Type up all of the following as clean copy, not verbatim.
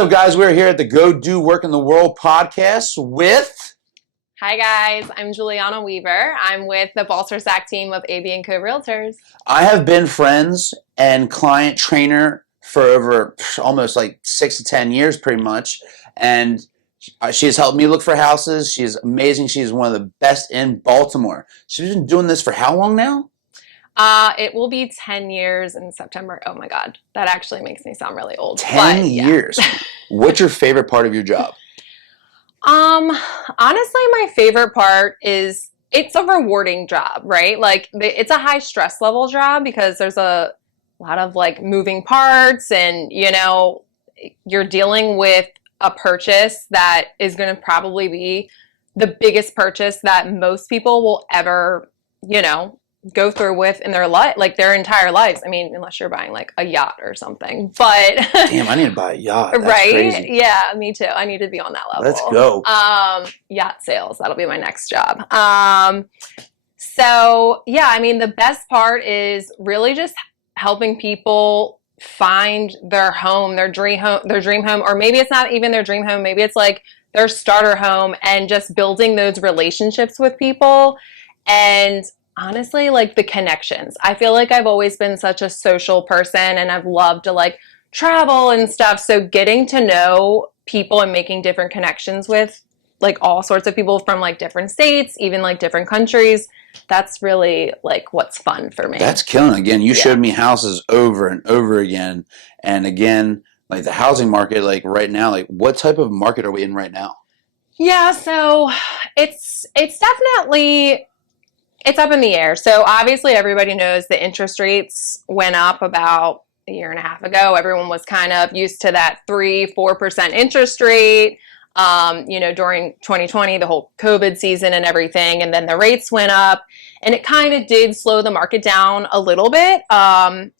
up, guys? We're here at the Go Do Work in the World podcast with... Hi, guys. I'm Juliana Weaver. I'm with the Balcerzak team of AB & Co. Realtors. I have been friends and client trainer for over almost like 6 to 10 years, pretty much. And she has helped me look for houses. She is amazing. She is one of the best in Baltimore. She's been doing this for how long now? It will be 10 years in September. Oh my God. That actually makes me sound really old. 10 years. What's your favorite part of your job? Honestly, my favorite part is it's a rewarding job, right? Like it's a high stress level job because there's a lot of like moving parts and, you know, you're dealing with a purchase that is going to probably be the biggest purchase that most people will ever, you know, go through with in their life, like their entire lives. I mean, unless you're buying like a yacht or something, but damn, I need to buy a yacht. That's right? Crazy. Yeah, me too. I need to be on that level. Let's go. Yacht sales. That'll be my next job. So yeah, I mean, the best part is really just helping people find their home, their dream home, or maybe it's not even their dream home. Maybe it's like their starter home and just building those relationships with people. And honestly, like the connections. I feel like I've always been such a social person and I've loved to like travel and stuff. So getting to know people and making different connections with like all sorts of people from like different states, even like different countries, that's really like what's fun for me. That's killing. Again, you showed me houses over and over again. And again, like the housing market, like right now, like what type of market are we in right now? Yeah, so it's definitely... it's up in the air. So obviously everybody knows the interest rates went up about a year and a half ago. Everyone was kind of used to that 3-4% interest rate, you know, during 2020, the whole COVID season and everything. And then the rates went up and it kind of did slow the market down a little bit,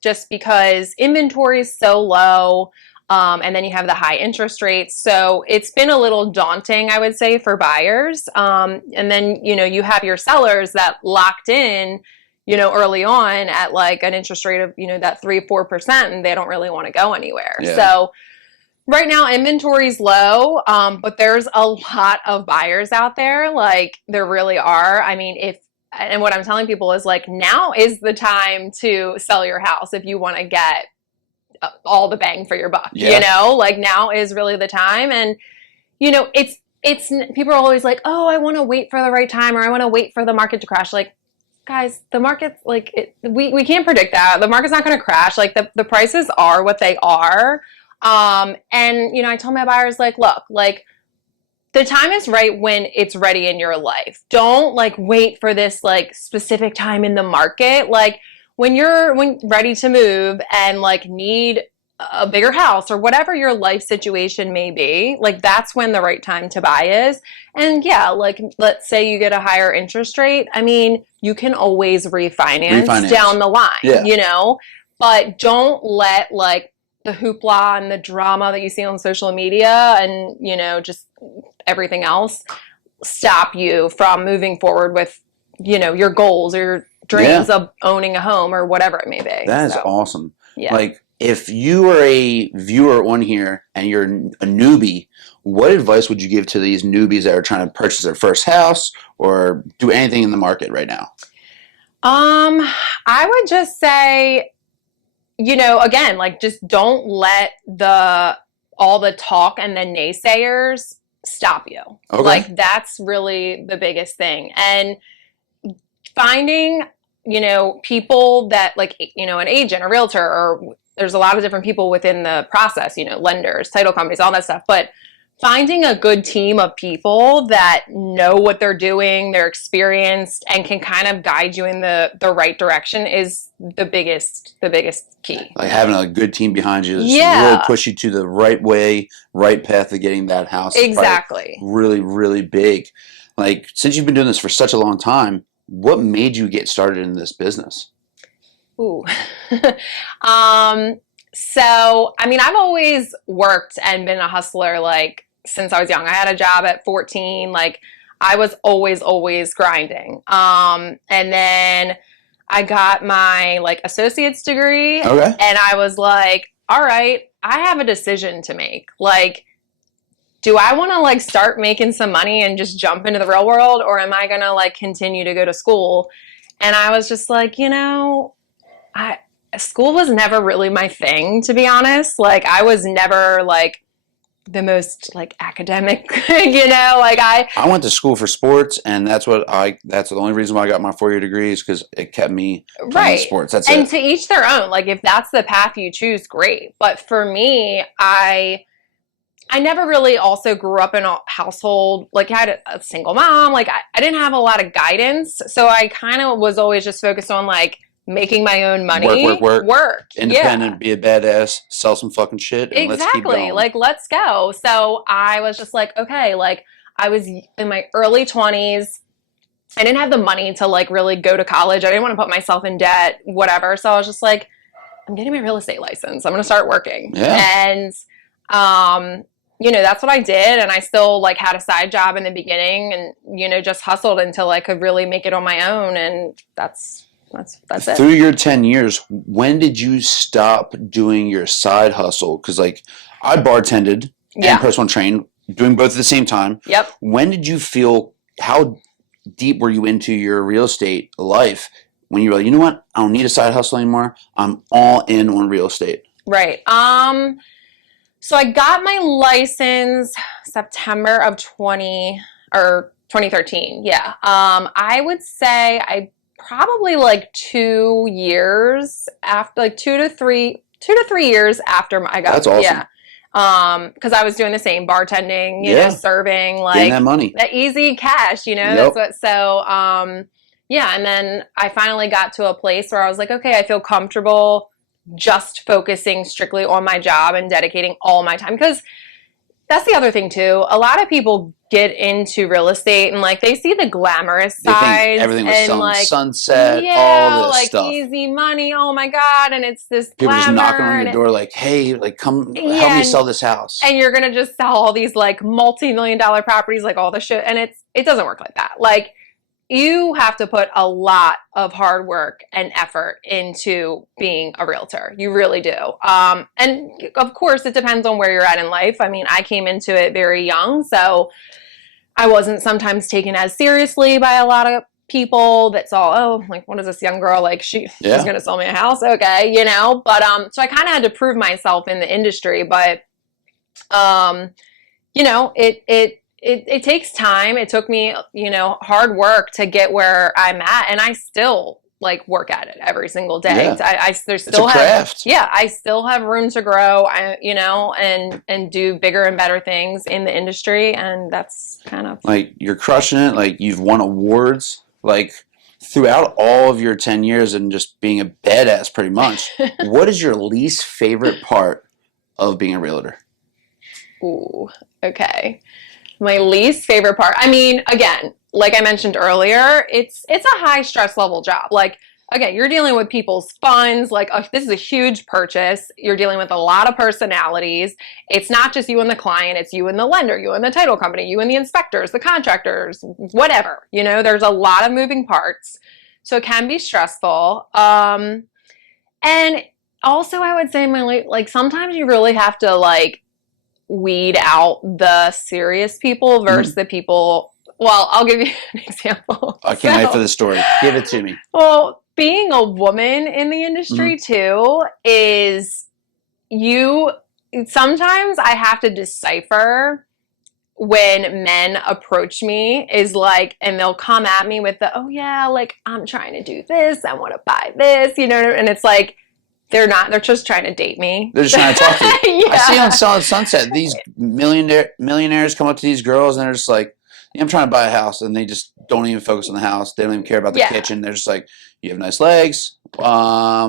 just because inventory is so low. And then you have the high interest rates. So it's been a little daunting, I would say, for buyers. And then, you know, you have your sellers that locked in, you know, early on at like an interest rate of, you know, that 3-4%, and they don't really want to go anywhere. Yeah. So right now inventory's low, but there's a lot of buyers out there. Like there really are. I mean, and what I'm telling people is like, now is the time to sell your house if you want to get all the bang for your buck, you know, like now is really the time. And, you know, it's people are always like, oh, I want to wait for the right time, or I want to wait for the market to crash. Like, guys, the market's like, we can't predict that. The market's not going to crash. Like the prices are what they are. And, you know, I told my buyers like, look, like the time is right when it's ready in your life. Don't like wait for this like specific time in the market. Like, when you're ready to move and like need a bigger house or whatever your life situation may be, like that's when the right time to buy is. And yeah, like let's say you get a higher interest rate. I mean, you can always refinance down the line, you know, but don't let like the hoopla and the drama that you see on social media and, you know, just everything else stop you from moving forward with, you know, your goals or your dreams of owning a home or whatever it may be. That is awesome. Yeah. Like if you are a viewer on here and you're a newbie, what advice would you give to these newbies that are trying to purchase their first house or do anything in the market right now? I would just say, you know, again, like just don't let all the talk and the naysayers stop you. Okay. Like that's really the biggest thing. And finding, you know, people that like, you know, an agent, a realtor, or there's a lot of different people within the process, you know, lenders, title companies, all that stuff. But finding a good team of people that know what they're doing, they're experienced, and can kind of guide you in the right direction is the biggest key. Like having a good team behind you that's really push you to the right way, right path of getting that house. Exactly. Really, really big. Like since you've been doing this for such a long time, what made you get started in this business? Ooh. So, I mean, I've always worked and been a hustler, like, since I was young. I had a job at 14. Like, I was always grinding. And then I got my, like, associate's degree. Okay. And I was like, all right, I have a decision to make. Like, do I want to like start making some money and just jump into the real world, or am I going to like continue to go to school? And I was just like, I school was never really my thing, to be honest. Like, I was never like the most like academic, like I went to school for sports, and that's the only reason why I got my 4-year degree is because it kept me playing right. sports. That's and it. to each their own. Like, if that's the path you choose, great. But for me, I never really also grew up in a household, like I had a single mom. Like I didn't have a lot of guidance. So I kind of was always just focused on like making my own money. Work. Independent, be a badass, sell some fucking shit, and let's keep Exactly. going. Like, let's go. So I was just like, okay, like I was in my early 20s. I didn't have the money to like really go to college. I didn't want to put myself in debt, whatever. So I was just like, I'm getting my real estate license. I'm going to start working. Yeah. And, that's what I did. And I still like had a side job in the beginning and, just hustled until I could really make it on my own. And that's it. Through your 10 years, when did you stop doing your side hustle? Because like I bartended and personal trained, doing both at the same time. Yep. When did you feel, how deep were you into your real estate life when you were like, you know what, I don't need a side hustle anymore. I'm all in on real estate. Right. So I got my license September of 2013. Yeah. I would say I probably like 2 years after, like 2 to 3 years after I got. That's awesome. Yeah. Because I was doing the same bartending, serving, like getting that money, that easy cash, Yep. That's what. So, and then I finally got to a place where I was like, okay, I feel comfortable just focusing strictly on my job and dedicating all my time. Because that's the other thing too. A lot of people get into real estate and like they see the glamorous side. Everything was selling, like sunset, all this like stuff. Easy money. Oh my God. And it's this people glamour, just knocking on your door like, hey, like come help me sell this house. And you're gonna just sell all these like multi-million-dollar properties, like all the shit. And it doesn't work like that. Like, you have to put a lot of hard work and effort into being a realtor. You really do. And of course, it depends on where you're at in life. I mean, I came into it very young, so I wasn't sometimes taken as seriously by a lot of people that saw, like, what is this young girl? Like, she's going to sell me a house. Okay. But, so I kind of had to prove myself in the industry, but, it takes time. It took me, hard work to get where I'm at, and I still like work at it every single day. Yeah. There's still it's a craft. I still have room to grow. And do bigger and better things in the industry, and that's kind of like you're crushing it. Like you've won awards, like throughout all of your 10 years and just being a badass, pretty much. What is your least favorite part of being a realtor? Ooh, okay. My least favorite part, I mean, again, like I mentioned earlier, it's a high stress level job. Like, again, you're dealing with people's funds. Like, this is a huge purchase. You're dealing with a lot of personalities. It's not just you and the client. It's you and the lender, you and the title company, you and the inspectors, the contractors, whatever. There's a lot of moving parts. So it can be stressful. And also, I would say sometimes you really have to like weed out the serious people versus the people. Well, I'll give you an example. I can't wait for the story. Give it to me. Well, being a woman in the industry too is sometimes I have to decipher when men approach me and they'll come at me with like, I'm trying to do this. I want to buy this, and it's like, they're just trying to date me. They're just trying to talk to you. Yeah. I see on Solid Sunset, these millionaires come up to these girls and they're just like, I'm trying to buy a house, and they just don't even focus on the house. They don't even care about the kitchen. They're just like, you have nice legs. What are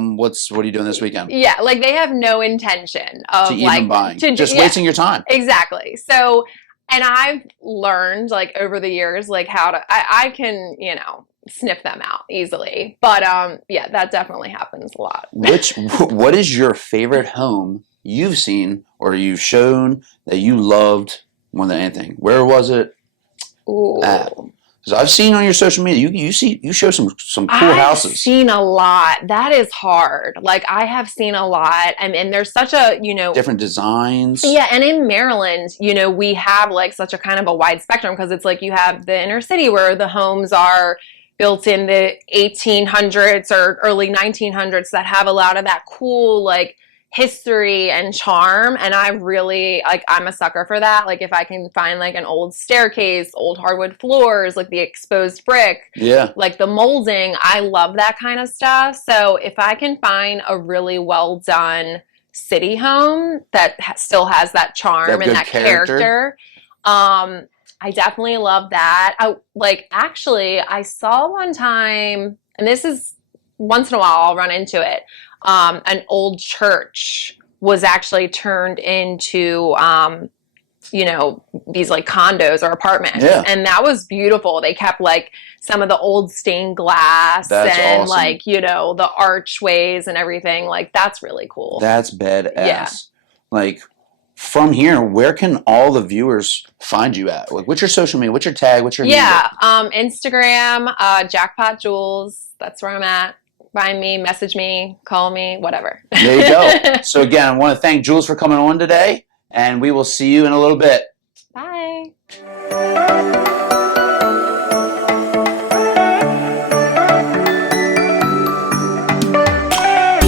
you doing this weekend? Yeah, like they have no intention of to even buying. Just wasting your time. Exactly. So, and I've learned like over the years, like how to, I can, sniff them out easily. But that definitely happens a lot. What is your favorite home you've seen or you've shown that you loved more than anything? Where was it? Ooh. Because I've seen on your social media, you show some cool houses. I've seen a lot. That is hard. Like I have seen a lot, and there's such a Different designs. Yeah, and in Maryland, we have like such a kind of a wide spectrum because it's like you have the inner city where the homes are built in the 1800s or early 1900s that have a lot of that cool like history and charm, and I really like I'm a sucker for that. Like if I can find like an old staircase, old hardwood floors, like the exposed brick, yeah, like the molding, I love that kind of stuff. So if I can find a really well done city home that still has that charm and that character, I definitely love that. I saw one time, and this is once in a while I'll run into it. An old church was actually turned into, these like condos or apartments. Yeah. And that was beautiful. They kept like some of the old stained glass. That's and awesome. Like, the archways and everything. Like that's really cool. That's badass. Yeah. Like from here, where can all the viewers find you at? Like, what's your social media? What's your tag? What's your Instagram, Jackpot Jules. That's where I'm at. Find me, message me, call me, whatever. There you go. So again, I want to thank Jules for coming on today, and we will see you in a little bit. Bye.